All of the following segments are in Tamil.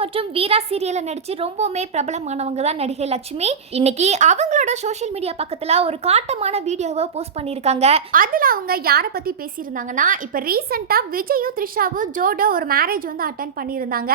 மற்றும் வீரா சீரியல்ல நடிச்சு ரொம்பவுமே பிரபலமானவங்க தான் நடிகை லட்சுமி. இன்னைக்கு அவங்களோட சோஷியல் மீடியா பக்கத்துல ஒரு காட்டமான வீடியோவை போஸ்ட் பண்ணியிருக்காங்க. அதுல அவங்க யாரை பத்தி பேசியிருந்தாங்கன்னா, இப்ப ரீசெண்டா விஜயும் த்ரிஷாவும் ஜோடோ ஒரு மேரேஜ் வந்து அட்டென்ட் பண்ணியிருந்தாங்க.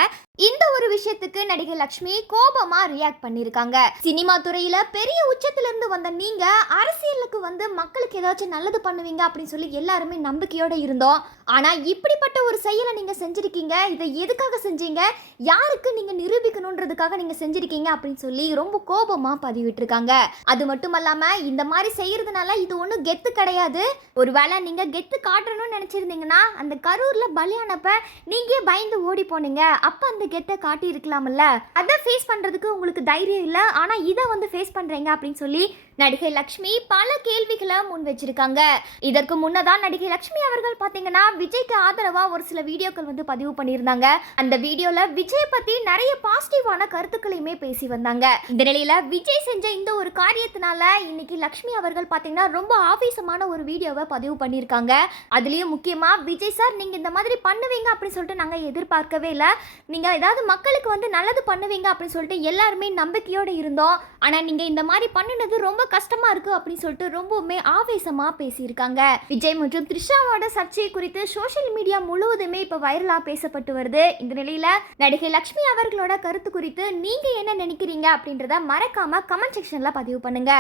இந்த ஒரு விஷயத்துக்கு நடிகை லட்சுமி கோபமா ரியாக்ட் பண்ணியிருக்காங்க. சினிமா துறையில பெரிய உச்சத்துல இருந்து வந்த நீங்க அரசியலுக்கு வந்து மக்களுக்கு ஏதாச்சும் நல்லது பண்ணுவீங்க அப்படின்னு சொல்லி எல்லாருமே நம்பிக்கையோட இருந்தோம். ஆனா இப்படிப்பட்ட ஒரு செயலை நீங்க செஞ்சிருக்கீங்க. இதை எதுக்காக செஞ்சீங்க, யாருக்கு நீங்க நிரூபிக்கணும்ன்றதுக்காக நீங்க செஞ்சிருக்கீங்க அப்படின்னு சொல்லி ரொம்ப கோபமா பதிவிட்டிருக்காங்க. அது மட்டும் இல்லாம இந்த மாதிரி செய்யறதுனால இது ஒன்றும் கெத்து கிடையாது. ஒருவேளை நீங்க கெத்து காட்டணும்னு நினைச்சிருந்தீங்கன்னா அந்த கரூர்ல பலியானப்ப நீங்க பயந்து ஓடி போனீங்க. அப்ப அந்த கெத்தை காட்டி இருக்கலாம்ல. அதை ஃபேஸ் பண்றதுக்கு உங்களுக்கு தைரியம் இல்லை, ஆனா இதை வந்து ஃபேஸ் பண்றீங்க அப்படின்னு சொல்லி நடிகை லட்சுமி பல கேள்விகளை முன் வச்சிருக்காங்க. இதற்கு முன்னதான் நடிகை லட்சுமி அவர்கள் பாத்தீங்கன்னா விஜய்க்கு ஆதரவா ஒரு சில வீடியோக்கள் வந்து பதிவு பண்ணியிருந்தாங்க. அந்த வீடியோல விஜய் பத்தி நிறைய பாசிட்டிவான கருத்துக்களையுமே பேசி வந்தாங்க. இந்த நிலையில விஜய் செஞ்ச இந்த ஒரு காரியத்தினால இன்னைக்கு லட்சுமி அவர்கள் பாத்தீங்கன்னா ரொம்ப ஆவேசமான ஒரு வீடியோவை பதிவு பண்ணியிருக்காங்க. அதுலயும் முக்கியமா விஜய் சார், நீங்க இந்த மாதிரி பண்ணுவீங்க அப்படின்னு சொல்லிட்டு நாங்க எதிர்பார்க்கவே இல்லை. நீங்க ஏதாவது மக்களுக்கு வந்து நல்லது பண்ணுவீங்க அப்படின்னு சொல்லிட்டு எல்லாருமே நம்பிக்கையோட இருந்தோம். ஆனா நீங்க இந்த மாதிரி பண்ணினது ரொம்ப கஷ்டமா இருக்கு அப்படின்னு சொல்லிட்டு ரொம்பவுமே ஆவேசமா பேசியிருக்காங்க. விஜய் மற்றும் த்ரிஷாவோட சர்ச்சை குறித்து சோஷியல் மீடியா முழுவதுமே இப்ப வைரலா பேசப்பட்டு வருது. இந்த நிலையில நடிகை லட்சுமி அவர்களோட கருத்து குறித்து நீங்க என்ன நினைக்கிறீங்க அப்படின்றத மறக்காம கமெண்ட் செக்ஷன்ல பதிவு பண்ணுங்க.